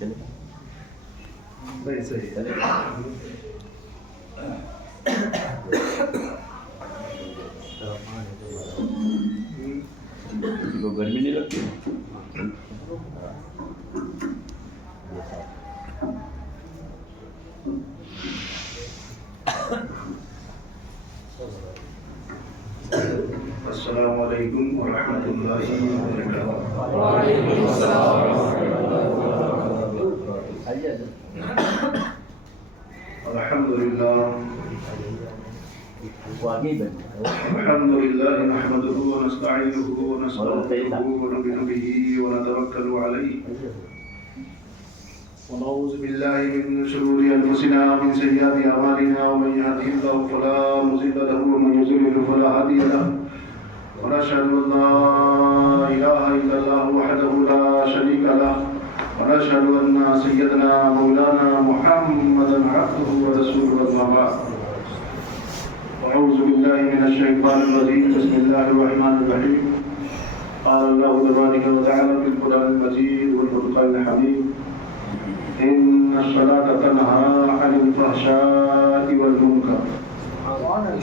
نہیں صحیح ہے. کسی کو گرمی نہیں لگتی؟ السلام علیکم ورحمۃ اللہ وبرکاتہ. وعلیکم السلام ورحمۃ الحمد للہ الحمد لله نحمده ونستعينه ونستغفره ونؤمن به ونتوكل عليه ونعوذ بالله من شرور انفسنا ومن سيئات اعمالنا ومن يهده الله فلا مضل له ومن يضلل فلا هادي له ونشهد ان لا اله الا الله وحده لا شريك له ونشهد ان سيدنا مولانا محمدا عبده ورسوله اما بعد. أعوذ بالله من الشيطان الرجيم. بسم الله الرحمن الرحيم. قال الله تبارك وتعالى في القرآن المجيد والفرقان الحميد إن الصلاة تنهى عن الفحشاء والمنكر.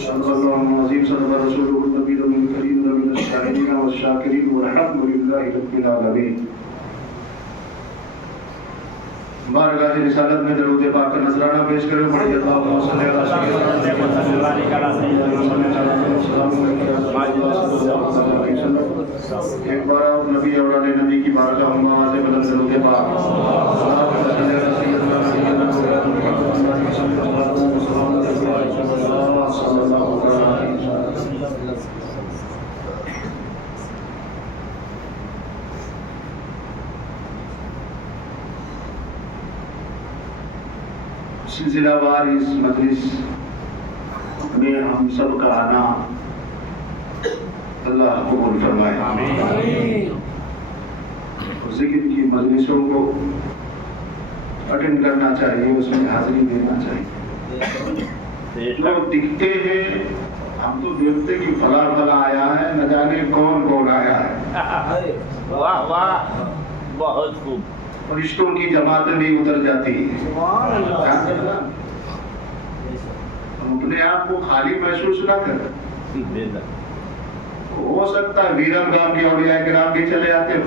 صدق الله العظيم. صدق رسوله النبي الكريم من الشاهدين والشاكرين والحمد لله رب العالمين. بارگاہ رسالت میں درود پاک کا نذرانہ پیش کریں. پڑھیے اللہم صلی علی سیدنا. ایک بار آپ نبی اولاد نبی کی بارگاہ ہما سے بلند درود پاک. سلسلہ وار اس مجلس میں ہم سب کا آنا اللہ قبول فرمائے. ذکر کی مجلسوں کو اٹینڈ کرنا چاہیے, اس میں حاضری دینا چاہیے. لوگ دکھتے ہیں, ہم تو دیکھتے کہ فلاں فلاں آیا ہے, نہ جانے کون کون آیا ہے. واہ واہ, بہت خوب. فرشتوں کی جماعتیں بھی اتر جاتی ہیں. ہم اپنے آپ کو خالی محسوس نہ کریں. ہو سکتا ہے ویرم گام کے اولیاء کرام بھی چلے آتے ہیں.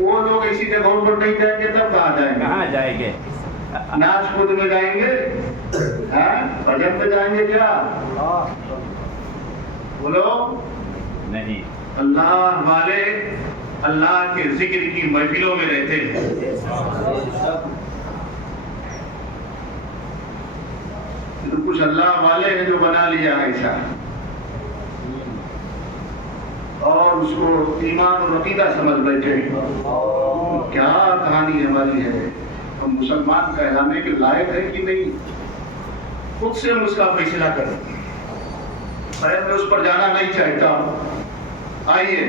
وہ لوگ اسی جگہوں پر نہیں جائیں گے تب کہاں جائیں گے؟ کہاں جائیں گے؟ ناچ کود میں جائیں گے, بھجن میں جائیں گے کیا؟ بولو نہیں. اللہ والے اللہ کے ذکر کی محفلوں میں رہتے ہیں. کچھ اللہ والے ہیں جو بنا لیا ایسا اور اس کو ایمان اور عقیدہ سمجھ بیٹھے. کیا کہانی ہماری ہے, ہم مسلمان کہلانے کے لائق ہے کہ نہیں, خود سے ہم اس کا فیصلہ کریں. شاید میں اس پر جانا نہیں چاہتا. آئیے,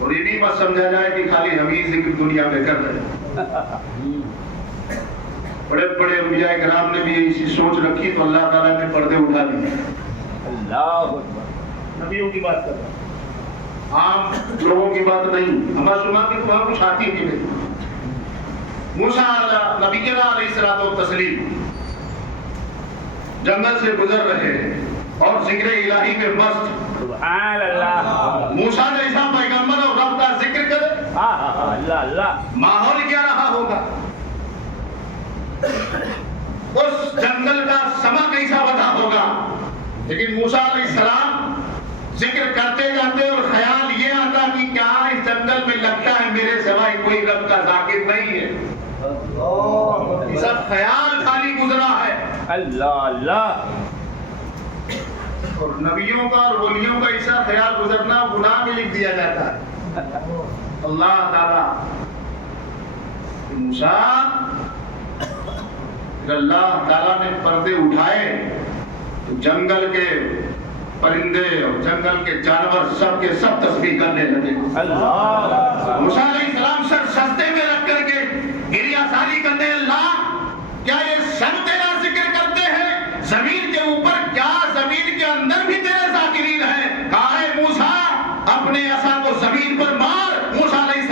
اور یہ بھی مت سمجھا جائے کہ خالی ہم ہی ذکر دنیا میں کر رہے ہیں. بڑے بڑے انبیاء کرام نے بھی ایسی سوچ رکھی تو اللہ تعالیٰ نے پردے اٹھا دیے. اللہ اکبر. نبیوں کی بات کر رہا ہوں, عام لوگوں کی بات نہیں. ہمارا سنا کہ وہاں کچھ آتی ہی نہیں. موسیٰ نبی کے علیہ الصلوۃ والتسلیم جنگل سے گزر رہے اور ذکر الہی میں مست. سبحان اللہ. موسیٰ جیسا پیغمبر اور رب کا ذکر کرے, اللہ اللہ, ماحول کیا رہا ہوگا, اس جنگل کا سما کیسا بتا ہوگا. لیکن موسیٰ علیہ السلام ذکر کرتے جاتے اور خیال یہ آتا کہ کیا اس جنگل میں لگتا ہے میرے سوائے کوئی رب کا ذاکر نہیں ہے. یہ سب خیال خالی گزرا ہے. اللہ اللہ. اور نبیوں کا اور ولیوں کا ایسا خیال گزرنا گناہ میں لکھ دیا جاتا ہے. اللہ تعالیٰ موسیٰ, اللہ تعالیٰ نے پردے اٹھائے تو جنگل کے پرندے اور جنگل کے جانور سب کے سب تسبیح کرنے لگے. موسیٰ علیہ السلام سر سجدے میں رکھ کر کے گریہ ساری کرنے, اللہ کیا یہ سب تیرا ذکر کرتے ہیں؟ زمین کے اوپر کیا زمین کے اندر بھی تیرے ذاکرین ہیں؟ کہا ہے موسیٰ اپنے عصا کو زمین پر مار. موسیٰ علیہ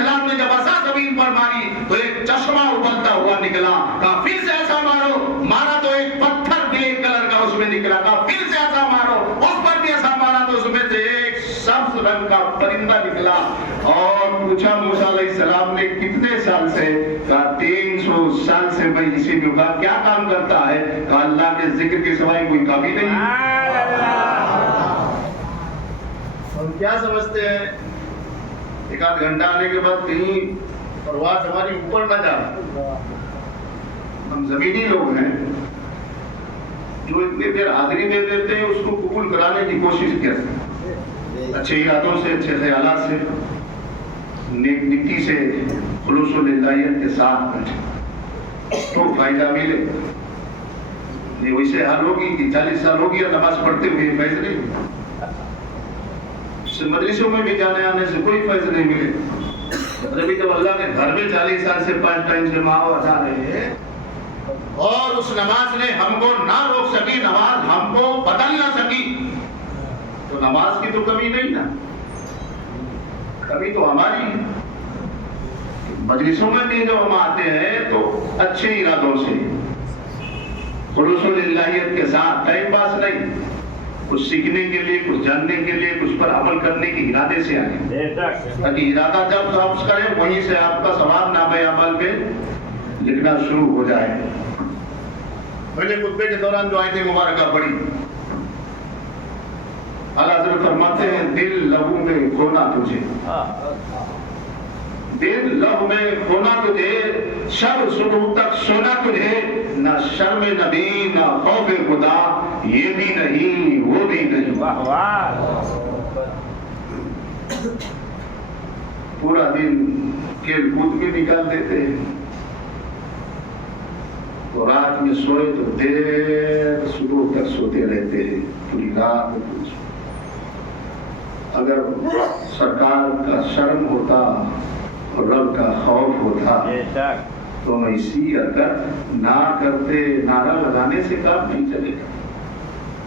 پوچھا موسیٰ علیہ السلام نے کتنے سال سے؟ کہا 300 سال سے میں اسی میں. کہا کیا کام کرتا ہے؟ کہا اللہ کے ذکر کے سوائے کوئی کام ہی نہیں. ہم کیا سمجھتے ہیں ایک آدھ گھنٹہ آنے کے بعد کہیں پرواز ہماری اوپر نہ جا. ہم زمینی لوگ ہیں جو اتنی دیر حاضری دے دیتے ہیں اس کو قبول کرانے کی کوشش کرتے ہیں اچھے ارادوں سے, اچھے خیالات سے, نیک نیتی سے, خلوص و للہیت کے ساتھ تو فائدہ ملے. یہ ویسے حال ہوگی کہ 40 سال ہو گیا نماز پڑھتے ہوئے فیض نہیں. مجلسوں میں بھی جانے آنے سے کوئی فیض نہیں ملے. ابھی جب اللہ کے گھر میں 40 سال سے 5 ٹائم سے ماں ادا رہے ہیں اور اس نماز نے ہم کو نہ روک سکی, نماز ہم کو بدل نہ سکی, تو نماز کی تو کمی نہیں نا, کمی تو ہماری ہے. مجلسوں میں بھی جو ہم آتے ہیں تو اچھے ارادوں سے, خلوص و للہیت کے ساتھ, ٹائم پاس نہیں, کچھ سیکھنے کے لیے, کچھ جاننے کے لیے, کچھ پر عمل کرنے کے ارادے سے آئے. تاکہ ارادہ جب آپ کریں وہیں سے آپ کا ثواب نامہ عمل پہ لکھنا شروع ہو جائے. پہلے خطبے کے دوران جو آیت مبارکہ پڑھی, اعلیٰ حضرت فرماتے ہیں دل لہو میں کھونا تجھے, دل لہو میں کھونا تجھے, شب صبح تک سونا تجھے, نہ شرم نبی نہ خوف خدا, یہ بھی نہیں وہ بھی نہیں. پورا دن کھیل کود میں نکال دیتے ہیں, تو رات میں سوئے تو دیر صبح تک سوتے رہتے ہیں, پوری رات. اگر سرکار کا شرم ہوتا اور رب کا خوف ہوتا تو ہم ایسی حرکت نہ کرتے. نعرہ لگانے سے کام نہیں چلے گا.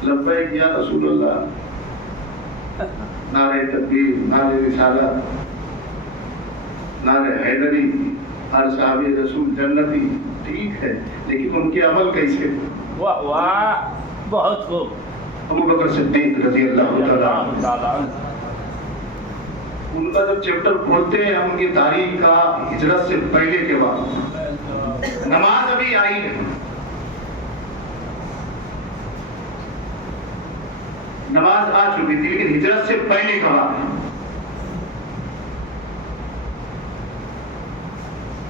لبیک یا رسول اللہ, نعرہ تکبیر, نعرہ رسالت, نعرہ حیدری, ہر صحابی رسول جنتی, ٹھیک ہے, لیکن ان کے عمل کیسے؟ واہ واہ, بہت خوب. ابو بکر صدیق رضی اللہ تعالیٰ, ان کا جب چیپٹر کھولتے ہیں ہم کی تاریخ کا, ہجرت سے پہلے کے بعد, نماز ابھی آئی ہے, نماز آ چکی تھی, لیکن ہجرت سے پہلے کا بات ہے.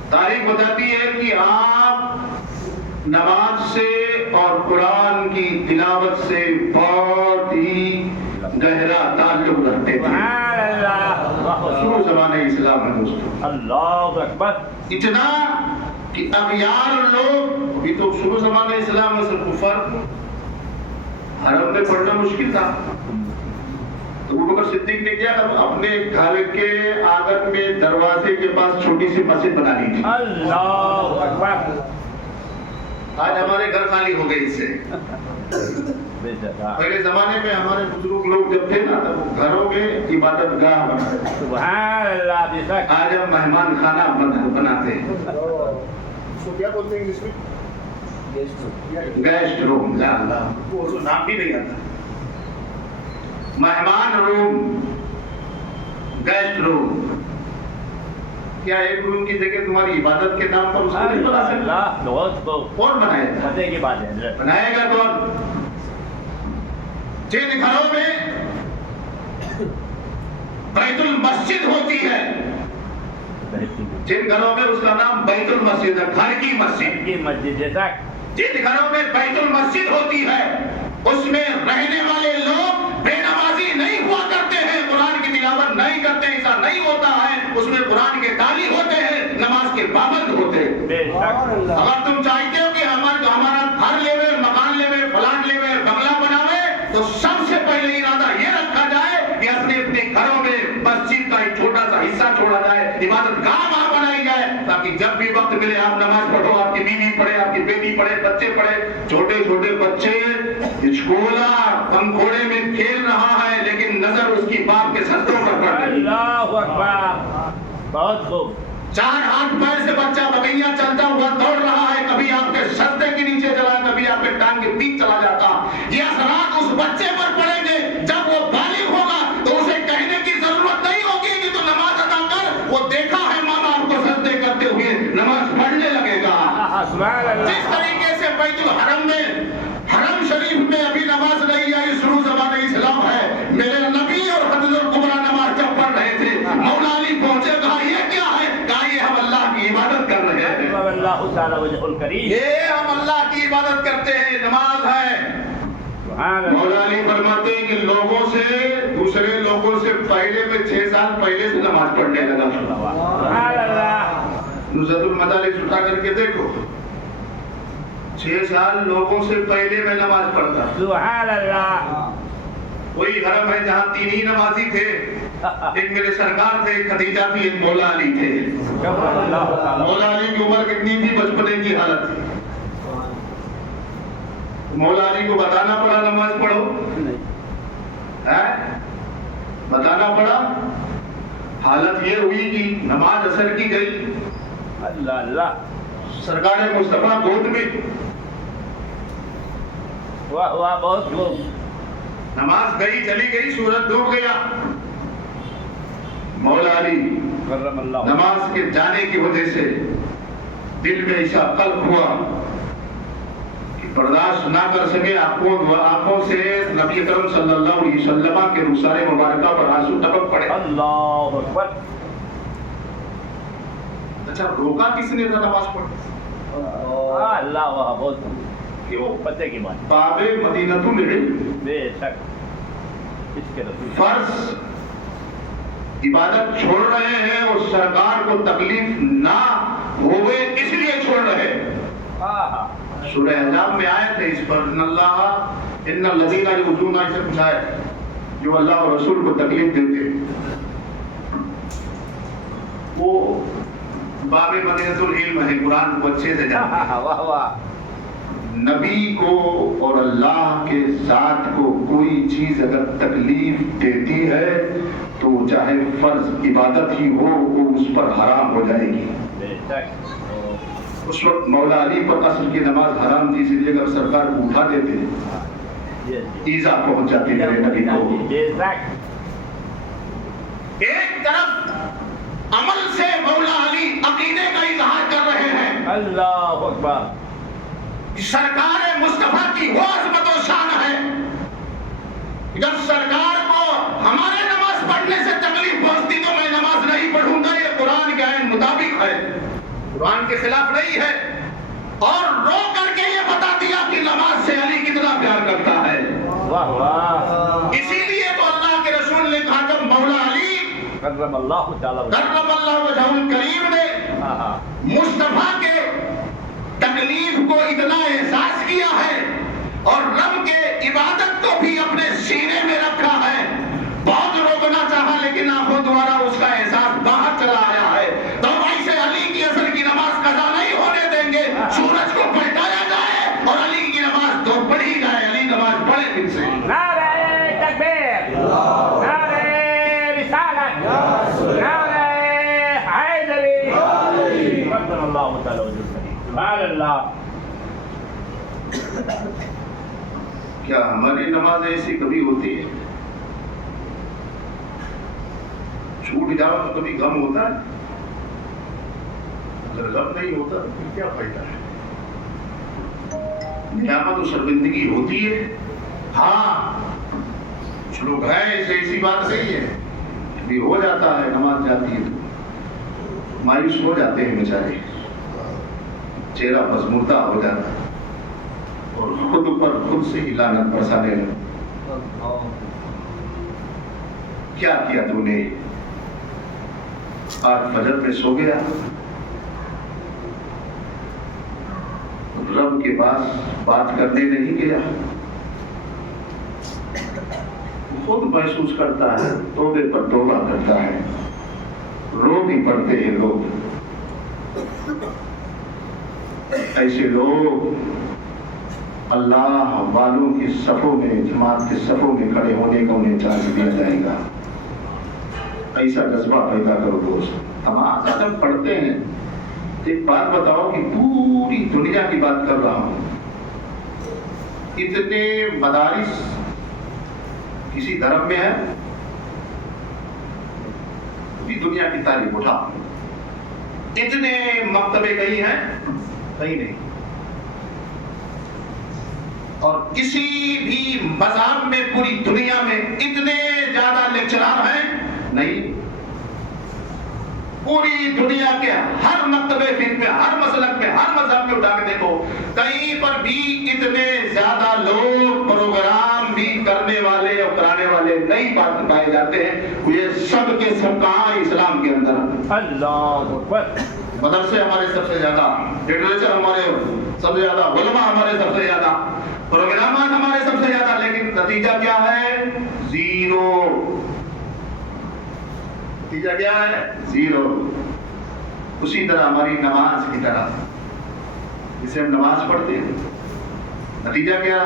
تاریخ بتاتی ہے کہ آپ نماز سے اور قرآن کی تلاوت سے بہت ہی گہرا تعلق رکھتے تھے. شروع زمانے اسلام میں دوستو, اللہ اکبر, اتنا کہ اغیار لوگ, ابھی تو شروع زمانے اسلام میں سب کفر, حرم میں پڑھنا مشکل تھا. تو ابو بکر صدیق نے کیا, اپنے گھر کے آنگن میں دروازے کے پاس چھوٹی سی مسجد بنا لی تھی. اللہ اکبر. آج ہمارے گھر خالی ہو گئے اس سے. پہلے زمانے میں ہمارے بزرگ لوگ جب تھے نا, تب گھروں میں عبادت گاہ بناتے. سبحان اللہ. آج ہم مہمان خانہ بناتے ہیں. کیا بولتے ہیں انگلش میں؟ گیسٹ روم. وہ نام بھی نہیں آتا. مہمان روم, گیسٹ روم. کیا ایک روم کی جگہ تمہاری عبادت کے نام پر اس کو نہیں بنا سکتا؟ کون بنائے گا؟ پتے کی بات ہے, بنائے گا کون؟ جن گھروں میں بیت المسجد ہوتی ہے, جن گھروں میں اس کا نام بیت المسجد ہے, گھر کی مسجد کی مسجد جیسا, جن گھروں میں بیت المسجد ہوتی ہے اس میں رہنے والے لوگ بے نمازی نہیں ہوا کرتے ہیں, قرآن کی تلاوت نہیں کرتے, ایسا نہیں ہوتا ہے. اس میں قرآن کے تالی ہوتے ہیں, نماز کے پابند ہوتے ہیں. اگر تم چاہتے ہو کہ ہمارا گھر لیوے, مکان لیوے, فلان لیوے, بنگلہ بناوے, تو سب سے پہلے ارادہ یہ رکھا جائے کہ اپنے گھروں میں مسجد کا ایک چھوٹا سا حصہ چھوڑا جائے, عبادت گاہ وہاں بنائی جائے, تاکہ جب بھی وقت ملے آپ نماز پڑھو, آپ کی بیوی پڑھے, آپ کی بیٹی پڑھے, بچے پڑھے. چھوٹے چھوٹے بچے اسکولا پنکھوڑے میں کھیل رہا ہے, لیکن نظر اس کی باپ کے سجدوں پر پڑ رہی. اللہ اکبر, بہت خوب. 4 ہاتھ پیر سے بچہ بغیاں چلتا ہوا دوڑ رہا ہے, کبھی آپ کے سجدے کے نیچے چلا, کبھی آپ کے ٹانگ کے پیچھے چلا جاتا. یہ اثرات اس بچے پر پڑیں گے. جب وہ بالغ ہوگا تو اسے کہنے کی ضرورت نہیں ہوگی کہ تو نماز ادا کر, وہ سبحان اللہ جس طریقے سے بیت الحرم میں حرم شریف میں ابھی نماز نہیں آئی، شروع زمانہ اسلام ہے، میرے نبی اور حضرت القبرا نماز جب پڑھ رہے تھے، مولا علی پہنچے، کہا یہ کیا ہے؟ کہا یہ ہم اللہ کی عبادت کر رہے ہیں، اللہ تعالی وجہ الکریم، یہ ہم اللہ کی عبادت کرتے ہیں، نماز ہے۔ سبحان اللہ مولا علی فرماتے ہیں کہ لوگوں سے، دوسرے لوگوں سے پہلے میں 6 سال پہلے سے نماز پڑھنے لگا۔ سبحان اللہ نزہت المدارس اٹھا کر کے دیکھو، 6 سال لوگوں سے پہلے میں نماز پڑھتا۔ سبحان اللہ وہی حرم ہے جہاں 3 ہی نمازی تھے، ایک میرے سرکار تھے، ایک خدیجہ تھی، ایک مولا علی تھے۔ اللہ تعالی مولا علی کی عمر کتنی تھی؟ بچپنے کی حالت تھی۔ مولا علی کو بتانا پڑا نماز پڑھو، بتانا پڑا۔ حالت یہ ہوئی کہ نماز اثر کی گئی، اللہ اللہ سرکار مصطفیٰ گود میں، واہ واہ بہت خوب نماز گئی، چلی گئی، سورج ڈوب گیا۔ مولا علی کرم اللہ نماز کے جانے کی وجہ سے دل میں ایسا قلق ہوا کہ برداشت نہ کر سکے، آنکھوں سے نبی اکرم صلی اللہ علیہ وسلم کے رخسار مبارکہ پر آنسو ٹپک پڑے۔ اللہ اکبر اچھا روکا کس نے تھا نماز پڑھنے؟ اللہ واہ بہت کہ وہ پتے کی بات باب مدینۃ العلم، بے شک اس کے رسول فرض عبادت چھوڑ رہے ہیں اور سرکار کو تکلیف نہ ہوئے اس لیے چھوڑ رہے ہیں۔ سورہ احزاب میں آئے تھے اس پر، ان الذین یؤذون، سے کچھ آئے جو اللہ اور رسول کو تکلیف دیتے، وہ باب مدینۃ العلم ہے، قرآن کو اچھے سے جانتے ہیں۔ واہ واہ نبی کو اور اللہ کے ذات کو کوئی چیز اگر تکلیف دیتی ہے تو چاہے فرض عبادت ہی ہو وہ اس پر حرام ہو جائے گی۔ بے شک اس وقت مولا علی پر عصر کی نماز حرام تھی، اس لیے اگر سرکار کو اٹھا دیتے ایزا پہنچ جاتی میرے نبی کو۔ بے شک ایک طرف عمل سے مولا علی عقیدے کا اظہار کر رہے ہیں، اللہ اکبر سرکار مصطفیٰ کی وہ عظمت و شان ہے، جب سرکار کو ہمارے نماز پڑھنے سے تکلیف پہنچتی تو میں نماز نہیں پڑھوں گا، یہ قرآن کے عین مطابق ہے، قرآن کے خلاف نہیں ہے، اور رو کر کے یہ بتا دیا کہ نماز سے علی کتنا پیار کرتا ہے۔ واہ واہ اسی لیے تو اللہ کے رسول نے کہا جب مولا علی کرم اللہ تعالی کرم اللہ وجہہ الکریم نے مصطفیٰ کے تکلیف کو اتنا احساس کیا ہے اور رب کے عبادت کو بھی اپنے سینے میں رکھا ہے، بہت روکنا چاہا لیکن آنکھوں دوارا اس کا احساس باہر چلا آیا ہے، تو ایسے علی کی اثر کی نماز قضا نہیں ہونے دیں گے، سورج کو پلٹایا جائے اور علی کی نماز تو پڑھی جائے، علی نماز پڑھے پھر سے۔ نعرہ تکبیر، نعرہ رسالت، نعرہ حیدری، کرم اللہ تعالی وجہ سبحان اللہ۔ کیا ہماری نماز ایسی کبھی ہوتی ہے؟ چھوٹ جاؤ تو کبھی غم ہوتا ہے؟ اگر غم نہیں ہوتا تو پھر کیا فائدہ ہے؟ نعمت و شرمندگی ہوتی ہے، ہاں کچھ لوگ ہیں ایسی بات نہیں ہے، کبھی ہو جاتا ہے، نماز جاتی ہے تو مایوس ہو جاتے ہیں بیچارے، چہرہ پسمردہ ہو جاتا ہے اور خود پر خود سے ہی لعنت برسانے لگا، کیا کیا تو نے؟ آج فجر میں سو گیا، رب کے پاس بات کرنے نہیں گیا، خود محسوس کرتا ہے، توبے پر توبہ کرتا ہے، رو بھی پڑتے ہیں لوگ، ایسے لوگ اللہ والوں کی صفوں میں، جماعت کے صفوں میں کھڑے ہونے کا انہیں چانس دیا جائے گا۔ ایسا جذبہ پیدا کرو دوست۔ ہم آزادم پڑھتے ہیں، ایک بات بتاؤ کہ پوری دنیا کی بات کر رہا ہوں، اتنے مدارس کسی دھرم میں ہے؟ پوری دنیا کی تاریخ اٹھا، اتنے مکتبے کہیں ہیں؟ کہیں نہیں۔ اور کسی بھی مذہب میں پوری دنیا میں اتنے زیادہ لیکچرار ہیں نہیں. پوری دنیا کے ہر مکتبے فکر میں، ہر مسلک میں، ہر مذہب میں اٹھا کے دیکھو، کہیں پر بھی اتنے زیادہ لوگ پروگرام بھی کرنے والے اور کرانے والے نئی بات پائے جاتے ہیں. یہ سب کے سب کہاں اسلام کے اندر. اللہ اکبر. مدرسے ہمارے سب سے زیادہ، لٹریچر ہمارے سب سے زیادہ، علماء ہمارے سب سے زیادہ، پروگرامات ہمارے سب سے زیادہ، لیکن نتیجہ کیا ہے؟ زیرو. نتیجہ کیا ہے؟ زیرو. اسی طرح ہماری نماز کی طرح، جسے ہم نماز پڑھتے ہیں، نتیجہ کیا؟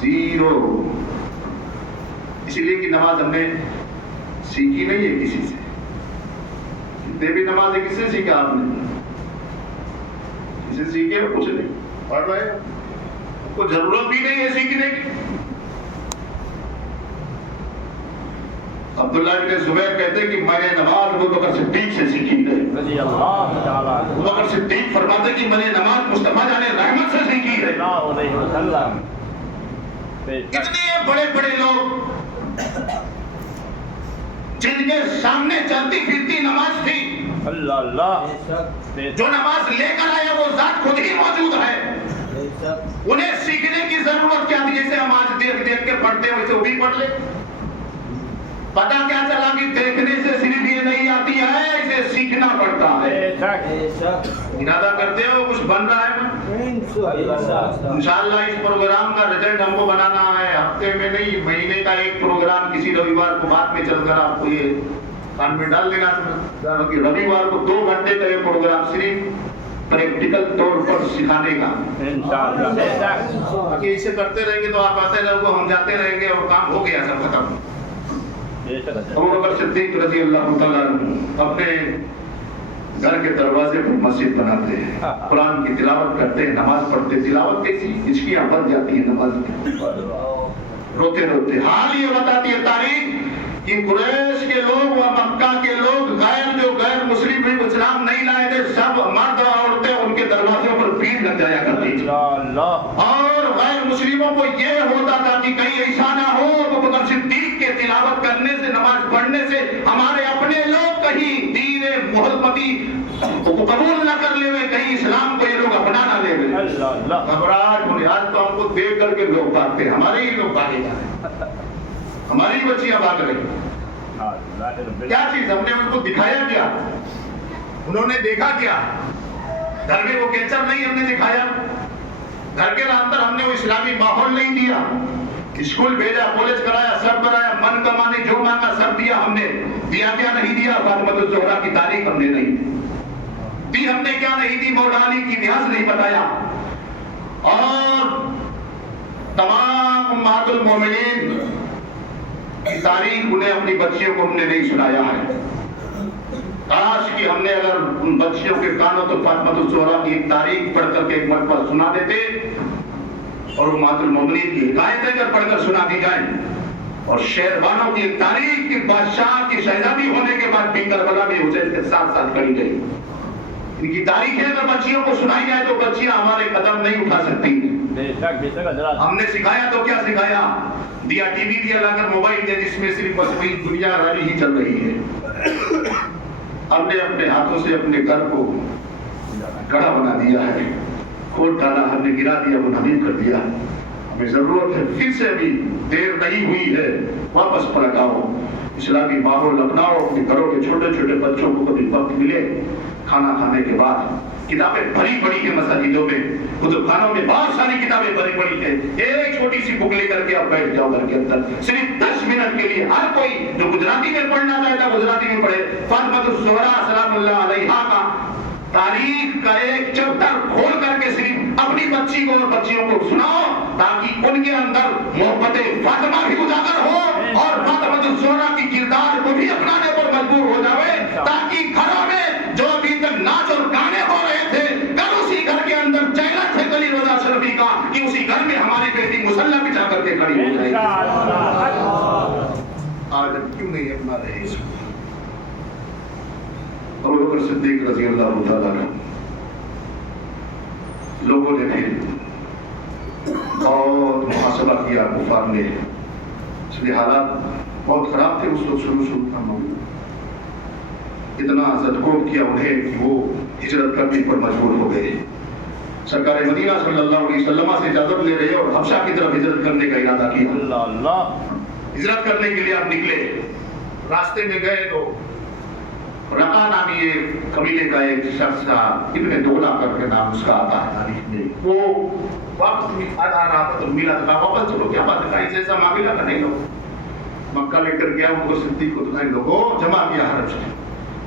زیرو. اسی لیے کہ نماز ہم نے سیکھی نہیں ہے کسی سے. جتنے بھی نماز ہے کس سے سیکھا آپ نے؟ کسی سے سیکھے کچھ نہیں، پڑھ رہے کو ضرورت بھی نہیں ہے سیکھنے کی. عبداللہ بن زبیر کہتے کہ میں نے نماز ابو بکر صدیق سے سیکھی ہے. رضی اللہ تعالیٰ عنہ. ابو بکر صدیق فرماتے کہ میں نے نماز مصطفیٰ جان رحمت سے سیکھی ہے. اللہ علیہ وسلم. اتنے بڑے بڑے لوگ جن کے سامنے چلتی پھرتی نماز تھی، اللہ اللہ. جو نماز لے کر آیا وہ ذات خود ہی موجود ہے. انہیں سیکھنے کی ضرورت کیا تھی؟ جیسے ہم آج دیکھ دیکھ کے پڑھتے ہیں ویسے وہ بھی پڑھ لے. پتا کیا چلا کہ دیکھنے سے صرف یہ نہیں آتی ہے، اسے سیکھنا پڑتا ہے. ارادہ کرتے ہو کچھ بن رہا ہے؟ انشاءاللہ اس پروگرام کا رزلٹ ہم کو بنانا ہے. ہفتے میں نہیں، مہینے کا ایک پروگرام کسی رویوار کو بعد میں چل کر آپ کو یہ کان میں ڈال دینا کہ رویوار کو 2 گھنٹے کا یہ پروگرام صرف پریکٹیکل طور پر سکھانے کا. باقی اسے کرتے رہیں گے تو آپ آتے رہو گے، ہم جاتے رہیں گے اور کام ہو گیا سب ختم. ابو بکر صدیق رضی اللہ تعالیٰ عنہ اپنے گھر کے دروازے پر مسجد بناتے ہیں، قرآن کی تلاوت کرتے ہیں، نماز پڑھتے ہیں. تلاوت کیسی ہچکیاں بن جاتی ہیں نماز میں، روتے روتے. حال یہ بتاتی ہے تاریخ کہ قریش کے لوگ و مکہ کے لوگ جو غیر مسلم بھی اسلام نہیں لائے تھے، سب مرد عورتیں ان کے دروازوں پر بھیڑ لگ جایا کرتی تھی. اور غیر مسلموں کو یہ ہوتا تھا کہ کہیں ایسا نہ ہو ابو بکر صدیق کے تلاوت کرنے سے، نماز پڑھنے سے ہمارے اپنے لوگ کہیں دین محمدی کو قبول نہ کر لے، کہیں اسلام کو یہ لوگ اپنا نہ لے. گھبراہٹ ہونے. آج تو ہم کو دیکھ کر کے لوگ بھاگتے ہیں، ہمارے ہی لوگ بھاگے جا رہے ہیں، ہماری بچیاں بھاگ رہی ہیں. کیا چیز ہم نے ان کو دکھایا کیا؟ انہوں نے دیکھا کیا؟ گھر میں وہ کیچر نہیں ہم نے دکھایا، گھر کے اندر ہم نے وہ اسلامی ماحول نہیں دیا. اسکول بھیجا، کالج کرایا، سب کرایا، من کمانے جو مانگا سب دیا. ہم نے دیا کیا نہیں دیا؟ فاطمہ الزہرا کی تاریخ ہم نے نہیں دی. ہم نے کیا نہیں دی؟ مولا علی کی اتہاس نہیں بتایا. اور تمام امہات المومنین کی تاریخ انہیں اپنی بچیوں کو ہم نے نہیں سنایا ہے. کاش کہ ہم نے اگر ان بچیوں کے کانوں تو فاطمہ الزہرا کی تاریخ پڑھ کر کے ایک مرتبہ سنا دیتے، اور امہات المومنین کی حکایتیں اگر پڑھ کر سنا دی جائیں، اور شیروانوں کی تاریخ کی بادشاہ کی شہزادی ہونے کے بعد بھی کربلا میں حسین کے ساتھ ساتھ کری گئی، ان کی تاریخیں اگر بچیوں کو سنائی جائے تو بچیاں ہمارے قدم نہیں اٹھا سکتی. ہم نے سکھایا تو کیا سکھایا؟ دیا ٹی وی دیا لا کر موبائل دیا جس میں صرف بس وہی دنیا داری ہی چل رہی ہے. ہم نے اپنے ہاتھوں سے اپنے گھر کو گڑھا بنا دیا ہے، کھود ڈالا، ہم نے گرا دیا، منہدم کر دیا. ہمیں ضرورت ہے پھر سے ابھی دیر نہیں ہوئی ہے، واپس پلٹاؤ، اسلامی ماحول اپناؤ. اپنے گھروں کے چھوٹے چھوٹے بچوں کو کبھی وقت ملے کھانا کھانے کے بعد، کتابیں بھری پڑی ہیں مساجدوں میں، کتب خانوں میں بہت ساری کتابیں بھری پڑی ہیں. ایک چھوٹی سی بک لے کر کے آپ بیٹھ جاؤ گھر کے اندر، صرف 10 منٹ کے لیے. ہر کوئی جو گجراتی میں پڑھنا چاہتا ہے گجراتی میں پڑھے. فاطمہ الزہرا سلام اللہ علیہا کا تاریخ کا ایک چیپٹر کھول کر کے صرف اپنی بچی کو اور بچیوں کو سناؤ، تاکہ ان کے اندر محبت فاطمہ بھی اجاگر ہو اور فاطمہ الزہرا کی کردار کو بھی اپنانے پر مجبور ہو جاوے، تاکہ گھروں میں جو ابھی تک ناچ اور گانے ہو رہے تھے کل اسی گھر کے اندر چیلنج ہے گلی روزہ شرفی کا کہ اسی گھر میں ہماری بیٹی مصلی بچھا کر کے کھڑی ہو جائے. آج ہم کیوں نہیں اپنا رہے اس کو؟ ابو بکر صدیق رضی اللہ تعالیٰ عنہ لوگوں نے بھی بہت محاسبہ کیا کفار نے، اس لیے حالات بہت خراب تھے اس وقت شروع کا، اتنا زدگوب کیا انہیں کہ وہ ہجرت کرنے پر مجبور ہو گئے۔ سرکار مدینہ صلی اللہ علیہ وسلم سے اجازت لے رہے اور حبشہ کی طرف ہجرت کرنے کا ارادہ کیا۔ اللہ اللہ، ہجرت کرنے کے لیے آپ نکلے، راستے میں گئے تو رقا نامی ایک قبیلے کا ایک شخص تھا، ابن دولا کر کے نام اس کا آتا ہے تاریخ میں، وہ واپس آ رہا تھا تو ملا تھا، واپس چلو کیا بات ہے، ایسا معاملہ کا نہیں لو، مکہ لے کر گیا ان کو صدیق کو، تمہارے لوگوں جمع کیا حرم سے،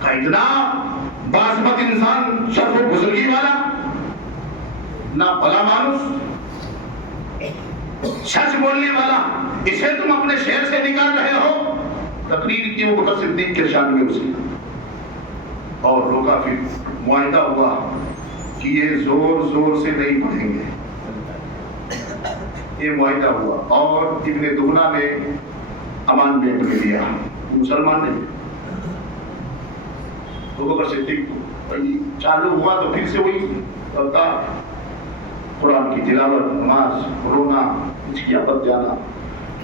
کہا اتنا باسمت انسان، شرف و بزرگی والا، نہ بھلا مانوس، سچ بولنے والا، اسے تم اپنے شہر سے نکال رہے ہو؟ تقریر کی ابوبکر صدیق کے شان میں اسی، اور روکا، پھر معاہدہ ہوا کہ یہ زور زور سے نہیں پڑھیں گے، یہ معاہدہ ہوا، اور ابن دغنا نے امان بیگ میں لیا، مسلمان نہیں، ابوبکر صدیق چالو ہوا تو پھر سے وہی ہوتا، قرآن کی تلاوت، نماز، رونا، ہچکیاپن جانا،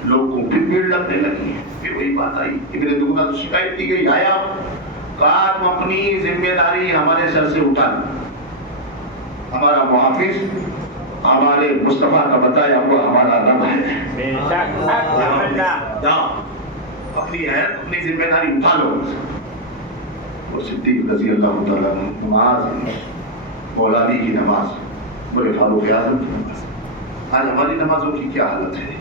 لوگوں کو پھر بھیڑ لگنے لگی، پھر وہی بات آئی، ابن دغنا تو شکایت کی گئی، آیا کہا تم اپنی ذمہ داری ہمارے سر سے اٹھا لیں، ہمارا محافظ ہمارے مصطفیٰ کا بتایا ہوا ہمارا رب ہے، جاؤ اپنی ہے اپنی ذمہ داری اٹھا لو۔ اور صدیق رضی اللہ تعالیٰ عنہ نماز، مولا علی کی نماز، بڑے فاروق اعظم کی نماز، آج ہماری نمازوں کی کیا حالت ہے،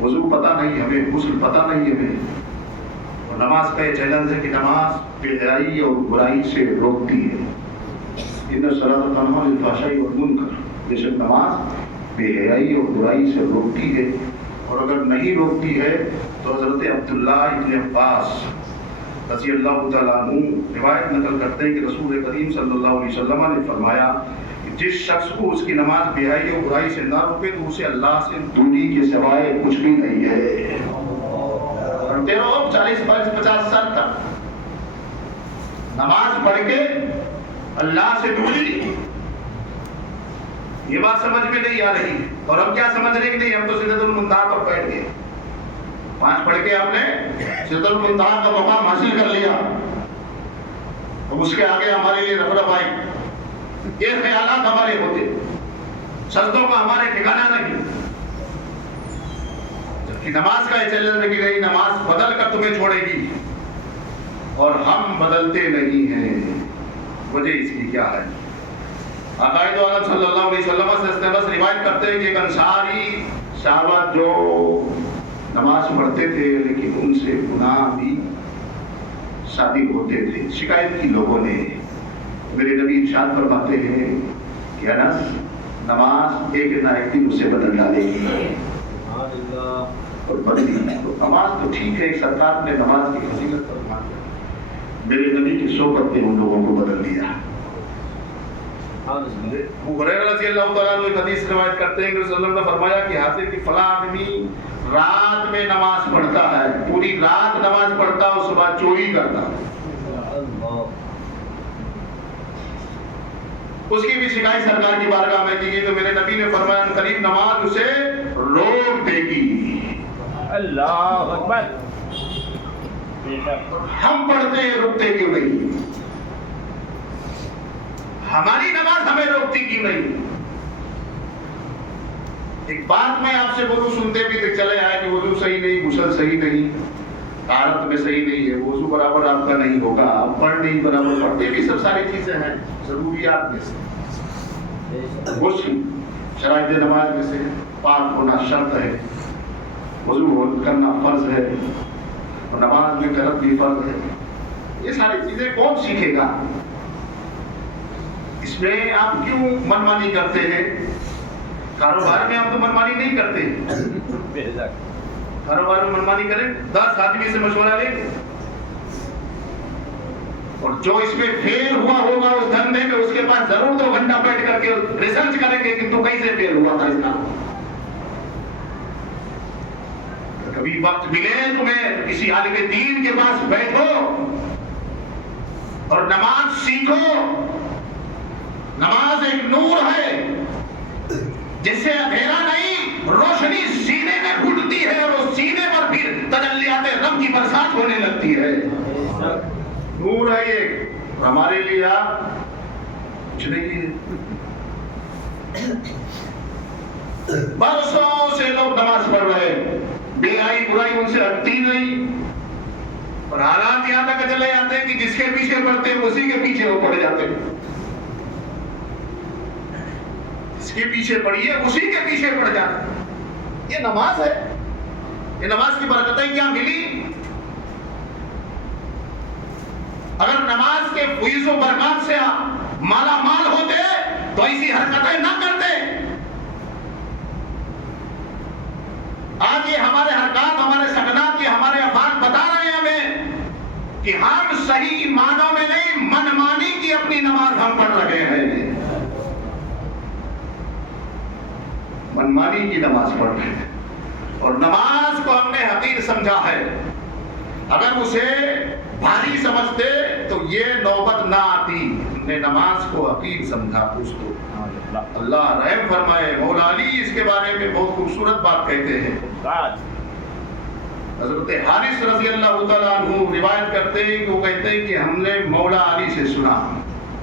وضو پتہ نہیں ہمیں، غسل پتہ نہیں ہمیں، اور نماز کا یہ چیلنج ہے کہ نماز بے حیائی اور برائی سے روکتی ہے، ان الصلاۃ تنہی عن الفحشاء والمنکر، بے شک نماز بے حیائی اور برائی سے روکتی ہے، اور اگر نہیں روکتی ہے تو حضرت عبداللہ ابن عباس رضی اللہ تعالیٰ عنہ روایت نقل کرتے ہیں کہ رسول کریم صلی اللہ علیہ وسلم نے فرمایا کہ جس شخص کو اس کی نماز بے حیائی اور برائی سے نہ روکے تو اسے اللہ سے دوری کے سوائے کچھ بھی نہیں ہے، پڑھتے رہو 40-50 سال تک، نماز پڑھ کے اللہ سے دوری، یہ بات سمجھ میں نہیں آ رہی، اور ہم کیا سمجھ رہے کہ نہیں ہم تو سدرۃ المنتہا پر بیٹھ گئے، 5 پڑھ کے ہم نے سدرۃ المنتہا کا مقام حاصل کر لیا، اب اس کے آگے ہمارے لیے رفرف آئی، یہ خیالات ہمارے ہوتے، سجدوں کا ہمارے ٹھکانہ نہیں، جبکہ نماز کا یہ چیلنج ہے کہ نہیں نماز بدل کر تمہیں چھوڑے گی، اور ہم بدلتے نہیں ہیں، وجہ اس کی کیا ہے؟ عقائد عالم صلی اللہ علیہ وسلم سے استنباط روایت کرتے ہیں کہ ایک انصاری صحابہ جو نماز پڑھتے تھے لیکن ان سے گناہ بھی صادر ہوتے تھے، شکایت کی لوگوں نے، میرے نبی ارشاد فرماتے ہیں کہ انس نماز ایک نہ ایک دن اسے بدل ڈالے گی، اور بدلی تو نماز تو ٹھیک ہے، ایک سرکار نے نماز کی فضیلت فرمائی، میرے نبی کی صحبت نے ان لوگوں کو بدل دیا۔ ابو ہریرہ رضی اللہ تعالیٰ عنہ ایک حدیث روایت کرتے ہیں کہ رسول اللہ نے فرمایا کہ حاضر کی فلاں آدمی رات میں نماز پڑھتا ہے، پوری رات نماز پڑھتا اور صبح چوری کرتا، اس کی بھی شکایت سرکار کی بارگاہ میں کی گئی تو میرے نبی نے فرمایا کہ قریب نماز اسے روک دے گی۔ اللہ اکبر، ہم پڑھتے ہیں رکتے کیوں نہیں؟ ہماری نماز ہمیں روکتی کیوں نہیں؟ ایک بات میں آپ سے بولوں، سنتے بھی تو چلے آئے کہ وضو صحیح نہیں، غسل صحیح نہیں، طہارت میں صحیح نہیں ہے، وضو برابر آپ کا نہیں ہوگا، آپ پڑھ نہیں برابر پڑھتے بھی، سب ساری چیزیں ہیں ضروریات میں سے، غسل شرائط نماز میں سے، پاک ہونا شرط ہے، وضو کرنا فرض ہے، اور نماز میں قرت بھی فرض ہے، یہ ساری چیزیں کون سیکھے گا؟ اس میں آپ کیوں منمانی کرتے ہیں؟ کاروبار میں آپ تو منمانی نہیں کرتے، کاروبار میں منمانی کریں 10 آدمی سے مشورہ لیں، اور جو اس میں فیل ہوا ہوگا اس دھندے میں اس کے پاس ضرور 2 گھنٹہ بیٹھ کر کے ریسرچ کریں گے کہ تو کیسے فیل ہوا تھا اس کا۔ کبھی وقت ملے تمہیں کسی عالم دین کے پاس بیٹھو اور نماز سیکھو، نماز ایک نور ہے، جس سے اندھیرا نہیں روشنی سینے میں پھوٹتی ہے اور اس سینے پر پھر تجلیات رب کی برسات ہونے لگتی ہے. نور ہے یہ ہمارے لیے آپ کچھ نہیں ہے. برسوں سے لوگ نماز پڑھ رہے بے آئی برائی ان سے ہٹتی نہیں اور حالات یہاں تک چلے جاتے ہیں کہ جس کے پیچھے پڑھتے ہیں اسی کے پیچھے وہ پڑ جاتے ہیں. جس کے پیچھے پڑھیے اسی کے پیچھے پڑ جاتے ہیں. یہ نماز ہے. یہ نماز کی برکتیں کیا ملی؟ اگر نماز کے فیض و برکات سے مالا مال ہوتے تو ایسی حرکتیں نہ کرتے. آج یہ ہمارے حرکات ہمارے سکنات یہ ہمارے افعال بتا رہے ہیں ہمیں کہ ہم صحیح معنوں میں نہیں من مانی کی اپنی نماز ہم پڑھ رہے ہیں. من مانی کی نماز پڑھ رہے ہیں اور نماز کو ہم نے حقیر سمجھا ہے. اگر اسے بھاری سمجھتے تو یہ نوبت نہ آتی. ہم نے نماز کو حقیر سمجھا. اس کو اللہ رحم فرمائے. مولا علی اس کے بارے میں بہت خوبصورت بات کہتے ہیں. حضرت حارث رضی اللہ تعالیٰ عنہ روایت کرتے ہیں کہ وہ کہتے ہیں کہ ہم نے مولا علی سے سنا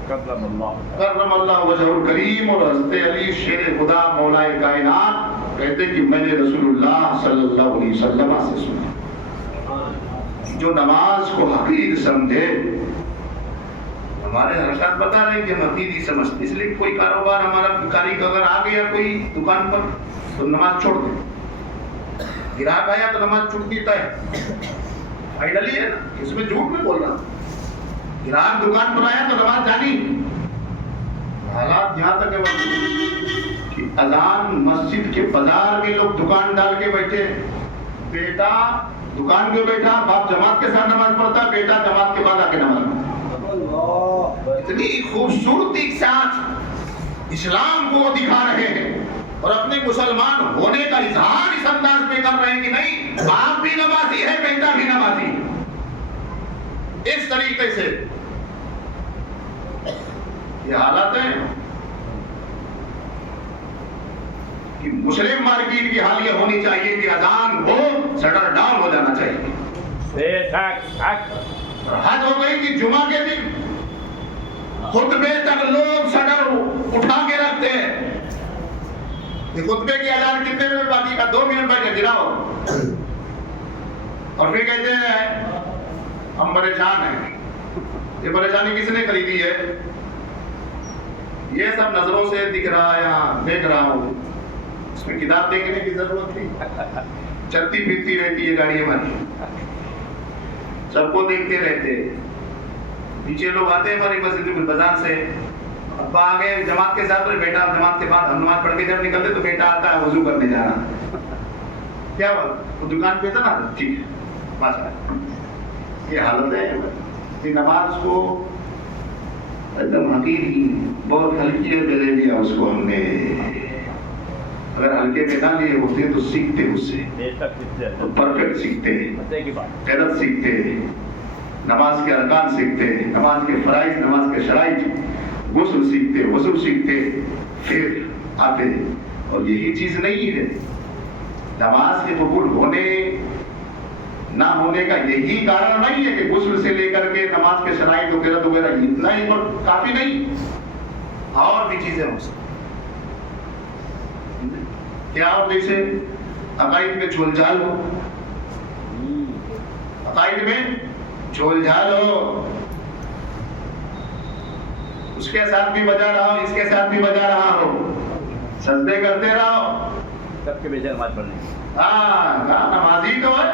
کرم اللہ وجہ الکریم اور حضرت علی شیر خدا مولا کائنات کہتے ہیں کہ میں نے رسول اللہ صلی اللہ علیہ وسلم سے سنا. جو نماز کو حقیر سمجھے ہمارے حرکات بتا رہے ہیں کہ ہم حقیر ہی سمجھتے. اس لیے کوئی کاروبار ہمارا بھکاری کا اگر آ گیا کوئی دکان پر تو نماز چھوڑ دے. گراہک آیا تو نماز چھوٹ دیتا ہے. فائنلی ہے نا اس میں جھوٹ میں بول رہا. گراہک دکان پر آیا تو نماز جانی. حالات جہاں تک ہے کہ اذان مسجد کے بازار میں لوگ دکان ڈال کے بیٹھے. بیٹا دکان پہ بیٹھا باپ جماعت کے ساتھ نماز پڑھتا بیٹا جماعت کے بعد آ کے نماز پڑھتا. اتنی خوبصورتی کے ساتھ اسلام کو دکھا رہے ہیں اور اپنے مسلمان ہونے کا اظہار اس انداز میں کر رہے ہیں کہ نہیں باپ بھی نمازی ہے بیٹا بھی نمازی. اس طریقے سے یہ حالت ہے کہ مسلم مارکیٹ کی حال یہ ہونی چاہیے کہ اذان ہو شٹر ڈاؤن ہو جانا چاہیے. حد ہو گئی کہ جمعہ کے دن خطبے تک لوگ شٹر اٹھا کے رکھتے ہیں. یہ خطبے کی اذان کتنے منٹ باقی کا 2 منٹ بیٹھے گراؤ اور پھر کہتے ہیں ہم پریشان ہیں. یہ پریشانی کس نے خریدی ہے؟ یہ سب نظروں سے دکھ رہا ہے. یہاں دیکھ رہا ہوں اس میں کتاب دیکھنے کی ضرورت تھی. چلتی پھرتی رہتی ہے گاڑی ہماری سب کو دیکھتے رہتے. پیچھے لوگ آتے ہیں ہماری مسجد بازار سے ابا آگے جماعت کے ساتھ بیٹا جماعت کے بعد ہم نماز پڑھ کے جب نکلتے تو بیٹا آتا ہے وضو کرنے جانا. کیا وہ دکان پہ تھا نا ٹھیک ہے بس. یہ حالت ہے کہ نماز کو ایک دم حقیر ہی بہت ہلکی لے لیا اس کو ہم نے. اگر ہلکے میں نہ لیے ہوتے تو سیکھتے اس سے تو پرفیکٹ سیکھتے قیادت سیکھتے نماز کے ارکان سیکھتے نماز کے فرائض نماز کے شرائط غسل سیکھتے وضو سیکھتے پھر آتے. اور یہی چیز نہیں ہے نماز کے قبول ہونے نہ ہونے کا یہی کارن نہیں ہے کہ غسل سے لے کر کے نماز کے شرائط وغیرہ وغیرہ اتنا ہی کافی نہیں. اور بھی چیزیں ہو سکتی کیا اور جیسے عقائد میں جھول جھال ہو. عقائد میں جھول جھال ہو اس کے ساتھ بھی بجا رہا ہو اس کے ساتھ بھی بجا رہا ہو سجدے کرتے رہو سب کے بیچ نماز پڑھنے. ہاں نمازی تو ہے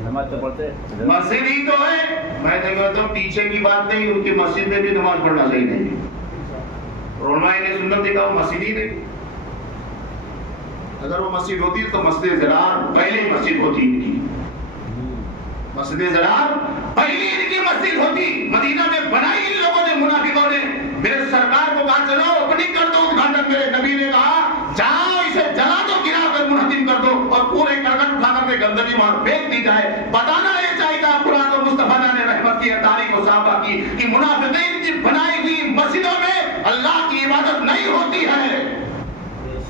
نماز تو پڑھتے مسجد ہی تو ہے. میں کہتا ہوں پیچھے کی بات نہیں ان کی مسجد میں بھی نماز پڑھنا صحیح نہیں. علماء نے سنت دیکھا وہ مسجد ہی نہیں. اگر وہ مسجد ہوتی تو مسجد زرار پہلے مسجد ہوتی ان کی. مسجد زرار پہلی ان کی مسجد ہوتی. مدینہ میں بنائی ان لوگوں نے منافقوں نے. میرے سرکار کو کہا چلو اوپننگ کر دو ادھاٹن. میرے نبی نے کہا جاؤ اسے جلا دو گرا کر منہدم کر دو اور پورے کرکٹ اٹھا کر کے گندگی وہاں پھینک دی جائے. بتانا یہ چاہیے تھا قرآن اور مصطفیٰ نے رحمت کی تاریخ و صحابہ کی کہ منافقین کی بنائی ہوئی مسجدوں میں اللہ کی عبادت نہیں ہوتی ہے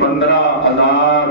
15,000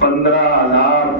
15,000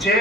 6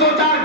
2-4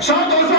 100, 200,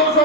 200,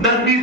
10, 20,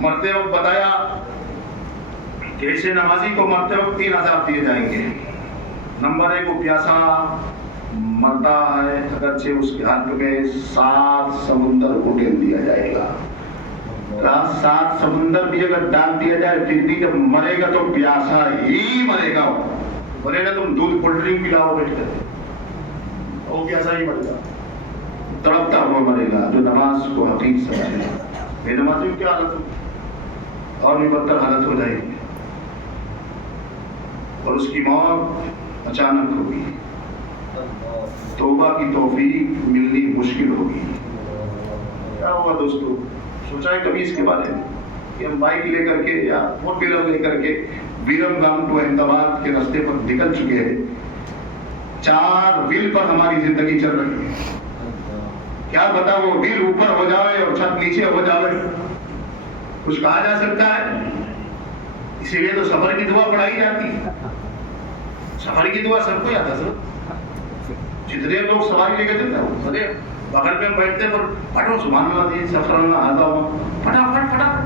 مرتے وقت بتایا کہ ایسے نمازی کو مرتے وقت 3 عذاب دیے جائیں گے. نمبر 1، وہ پیاسا مرتا ہے اگرچہ اس کے ہاتھ میں 7 سمندر کو ڈال دیا جائے گا. 7 سمندر بھی اگر ڈال دیا جائے پھر بھی جب مرے گا تو پیاسا ہی مرے گا. بولے نا تم دودھ کولڈ ڈرنک پلاؤ بیٹھ کر، وہ پیاسا ہی مرے گا، تڑپتا ہوا مرے گا. جو نماز کو حقیق سمجھے بے نمازی کی حالت ہو اور بھی بدتر حالت ہو جائے گی، اور اس کی موت اچانک ہوگی. توبہ کی توفیق ملنی مشکل ہوگی. کیا ہوا دوستو؟ سوچا ہے کبھی اس کے بارے میں کہ ہم بائک لے کر کے یا 4 ویلر لے کر کے بیرم گام ٹو احمد آباد کے راستے پر نکل چکے ہیں. 4 ویل پر ہماری زندگی چل رہی ہے. کیا پتا وہ ویل اوپر ہو جائے اور چھت نیچے ہو جائے، کچھ کہا جا سکتا ہے؟ اسی لیے تو سفر کی دعا پڑھائی جاتی ہے. سفر کی دعا سب کو یاد ہے سر. جتنے لوگ سواری لے کے چلتے ہیں ارے بغل میں بیٹھتے پر پھٹو سبحان اللہ دی سفر اللہ آدھا ہوا پھٹافٹ پھٹافٹ.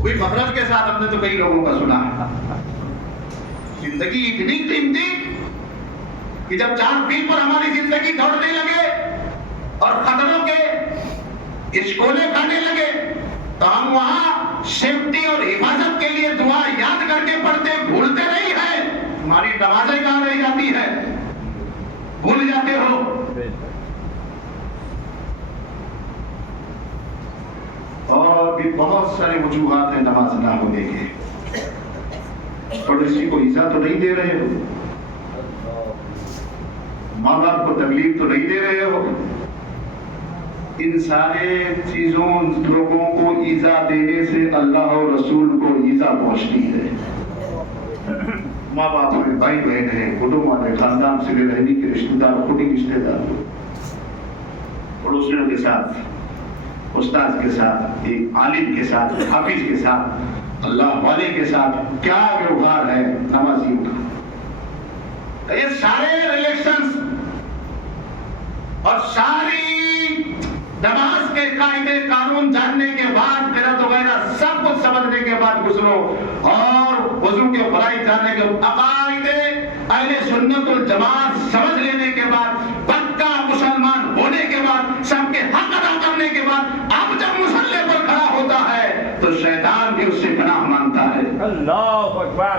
کوئی مخرج کے ساتھ ہم نے تو کئی لوگوں کا سنا ہے. زندگی اتنی قیمتی کہ جب 4 ویل پر ہماری زندگی دوڑنے لگے اور خطروں کے اشکولے کھانے لگے تو ہم وہاں سیفٹی اور حفاظت کے لیے دعا یاد کر کے پڑھتے بھولتے نہیں ہیں. ہماری نمازیں کہاں رہ جاتی ہے، بھول جاتے ہو. اور بھی بہت سارے وجوہات ہیں نماز نہ ہونے کے. پڑوسی کو ایذا تو نہیں دے رہے ہو، ماں باپ کو تکلیف تو نہیں دے رہے ہو. ان سارے چیزوں لوگوں کو ایذا دینے سے اللہ اور رسول کو ایذا پہنچتی ہے. ماں باپ میں بھائی بہن ہیں، کٹمب والے خاندان سے رہنے کے رشتے دار، خودی رشتے دار، پڑوسیوں کے ساتھ، استاد کے ساتھ، ایک عالم کے ساتھ، حافظ کے ساتھ، اللہ والے کے ساتھ کیا ویوہار ہے نمازیوں کا. یہ سارے ریلیشنز اور ساری نماز کے قاعدے قانون جاننے کے بعد قرأت وغیرہ سب کچھ سمجھنے کے بعد گزرو اور وضو کے فرائض جاننے کے عقائد اہل سنت والجماعت سمجھ لینے کے بعد پکا مسلمان ہونے کے بعد سب کے حق ادا کرنے کے بعد اب جب مصلی پر کھڑا ہوتا ہے تو شیطان بھی اس سے پناہ مانگتا ہے. اللہ اکبر.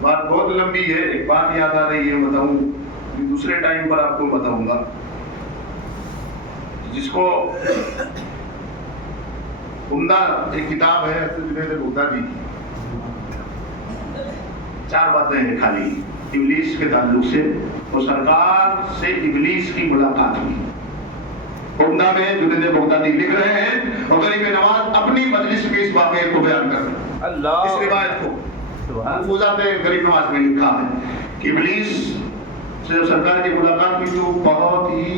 بات بہت لمبی ہے، ایک بات یاد آ رہی ہے بتاؤں، دوسرے ٹائم پر آپ کو بتاؤں گا. جس کو عمدہ ایک کتاب ہے جنید بغدادی جی کی، 4 باتیں ہیں خالی ابلیس کے تعلق سے. وہ سرکار سے ابلیس کی ملاقات ہوئی. عمدہ میں جنید بغدادی لکھ رہے ہیں اور غریب نواز اپنی مجلس میں اس واقعے کو بیان کر رہے ہیں. اس روایت کو محفوظات غریب نواز میں لکھا ہے کہ ابلیس سے جب سرکار کی ملاقات ہوئی تو بہت ہی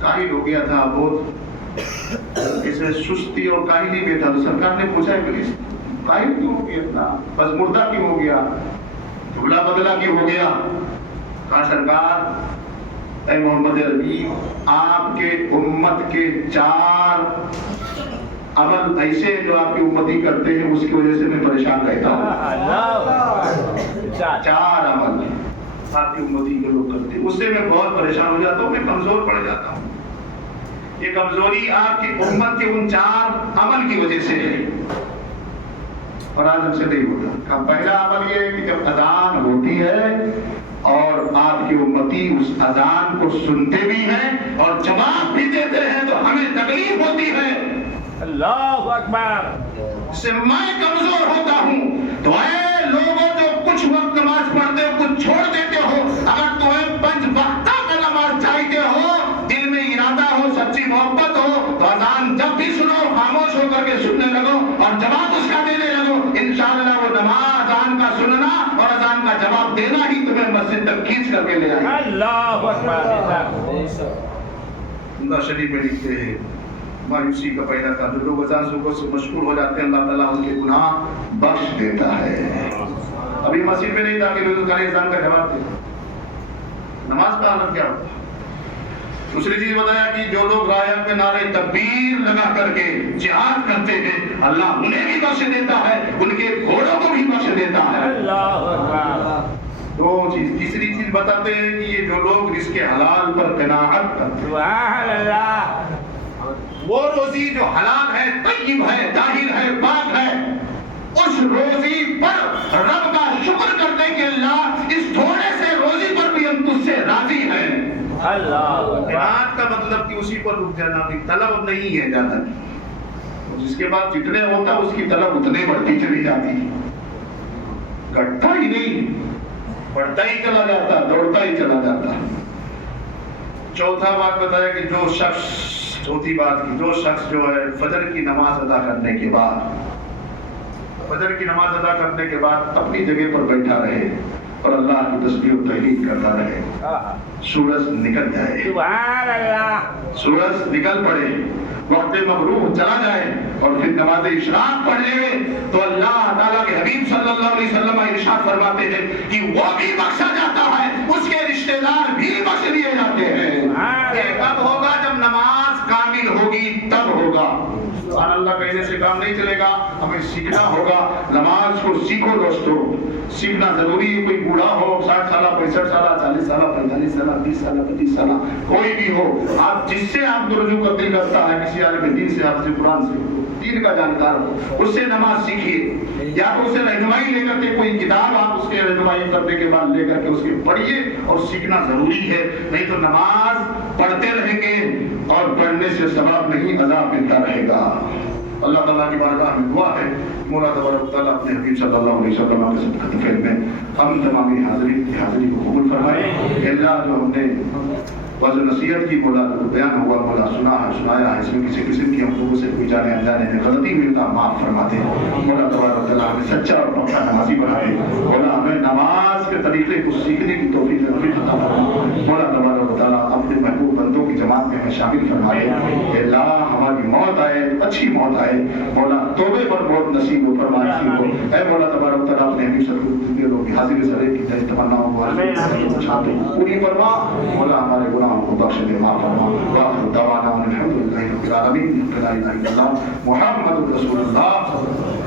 کاہل ہو گیا تھا، بہت ایسے سستی اور کاہلی میں تھا. تو سرکار نے پوچھا ابلیس کاہل کیوں ہو گیا، اتنا بس مردہ کیوں ہو گیا، دبلا بدلا کیوں ہو گیا؟ کہا سرکار اے محمد عربی، آپ کے امت کے 4 عمل ایسے جو آپ کی امتی کرتے ہیں اس کی وجہ سے میں پریشان رہتا ہوں. 4 عمل آپ کی امتی کے لوگ کرتے ہیں، اس سے میں بہت پریشان ہو جاتا ہوں، میں کمزور پڑ جاتا ہوں. یہ کمزوری آپ کی امت کے ان 4 عمل کی وجہ سے ہے اور آج ہم سے نہیں ہوتا. پہلا عمل یہ ہے کہ جب اذان ہوتی ہے اور آپ کی امتی اس اذان کو سنتے بھی ہیں اور جواب بھی دیتے ہیں تو ہمیں تکلیف ہوتی ہے. اللہ اکبر. اس سے میں کمزور ہوتا ہوں. تو اے لوگوں جو کچھ وقت نماز پڑھتے ہو، کچھ چھوڑ دیتے ہو، اگر تمہیں 5 وقتہ کا نماز چاہتے ہو، دل میں ارادہ ہو، سچی محبت ہو، تو اذان جب بھی سنو خاموش ہو کر کے سننے لگو اور جواب اس کا دینے لگو. انشاءاللہ وہ نماز اذان کا سننا اور اذان کا جواب دینا ہی تمہیں مسجد تک کھینچ کر کے لے آئے. اللہ اکبر. عمدہ شریف میں لکھتے ہیں مایوسی کا پہلا تھا جو لوگ اذان سے مشغول ہو جاتے ہیں اللہ تعالیٰ ان کے گناہ بخش دیتا ہے. ابھی مسجد میں نہیں تھا کہ لوگ اذان کا جواب دے. نماز کا حالت کیا ہوتا ہے؟ دوسری چیز بتایا کہ جو لوگ رایت میں نعرے تکبیر لگا کر کے جہاد کرتے ہیں اللہ انہیں بھی بخش دیتا ہے، ان کے گھوڑوں کو بھی بخش دیتا ہے۔ اللہ اکبر۔ دو چیز۔ تیسری چیز بتاتے ہیں کہ یہ جو لوگ رزق حلال پر قناعت کرتے ہیں، سبحان اللہ۔ وہ روزی جو حلال ہے، طیب ہے، طاہر ہے، پاک ہے، اس روزی پر رب کا شکر کرتے ہیں کہ اللہ اس تھوڑے سے روزی پر بھی ہم تجھ سے راضی ہیں۔ اللہ اکبر۔ قناعت کا مطلب کہ اسی پر رک جانا، بھی طلب نہیں ہے زیادہ، جس کے بعد جتنے ہوتا اس کی طلب اتنے بڑھتی چلی جاتی، گھٹتا ہی نہیں، بڑھتا ہی چلا جاتا، دوڑتا ہی چلا جاتا۔ چوتھا بات بتایا کہ جو شخص جو ہے فجر کی نماز ادا کرنے کے بعد اپنی جگہ پر بیٹھا رہے اور اللہ کی تسبیح و تحلیل کرتا رہے، سورج نکل جائے، سبحان اللہ۔ سورج نکل پڑے، وقت مغروب چلا جائے اور پھر نماز اشراق پڑھ لے تو اللہ تعالیٰ کے حبیب صلی اللہ علیہ وسلم ارشاد فرماتے ہیں کہ وہ بھی بخشا جاتا ہے، اس کے رشتہ دار بھی بخش دیے جاتے ہیں۔ یہ کب ہوگا؟ جب نماز کامل ہوگی تب ہوگا۔ سبحان اللہ کہنے سے کام نہیں چلے گا، ہمیں سیکھنا ہوگا۔ نماز کو سیکھو دوستو، سیکھنا ضروری ہے۔ کوئی بوڑھا ہو، 60 سالہ، 65 سالہ، 40 سالہ، 45 سالہ، 30 سالہ، 25 سالہ، کوئی بھی ہو، آپ جس سے آپ کو رجوع کا دل کرتا ہے، کسی عالم دین سے، حافظ قرآن سے، دین کا جانکار ہو، اس سے نماز سیکھیے، یا تو اسے رہنمائی لے کر کے کوئی کتاب آپ اس کے رہنمائی کرنے کے بعد لے کر کے اس کے پڑھیے، اور سیکھنا ضروری ہے۔ نہیں تو نماز پڑھتے رہیں گے اور پڑھنے سے ثواب نہیں، عذاب ملتا رہے گا۔ اللہ تعالیٰ کی بارگاہ میں دعا ہے، مولا تبارک و تعالیٰ اپنے حبیب صلی اللہ علیہ وسلم کے صدقۃ فعل میں ہم تمام حاضرین کی حاضری کو قبول فرمائے۔ اللہ جو ہم نے وعظ و نصیحت کی، مولا جو بیان ہوا، مولا سنایا ہے، اس میں کسی قسم کی ہم لوگوں سے کوئی جانے انجانے میں غلطی ملتا معاف فرماتے ہیں۔ مولا تبارک و تعالیٰ ہمیں سچا اور پختہ نمازی بنا دے۔ مولا ہمیں نماز کے طریقے کو سیکھنے کی توفیق عطا فرما۔ مولا تبارک و تعالیٰ اپنے محبوب بندوں کی جماعت میں ہمیں شامل فرما دے۔ اللہ ہماری موت آئے، اچھی موت آئے، مولا توبے پر موت نصیب ہو، فرما نصیب ہو۔ اے مولا تبارک و تعالیٰ اپنے حبیب صلی اللہ علیہ وسلم کی حاضر سرے کی تمناؤں کو پوری فرما۔ مولا ہمارے گناہوں کو بخش دے، معاف فرما۔ وآخر دعوانا الحمد للہ رب العالمین، لا الہ الا اللہ محمد رسول اللہ۔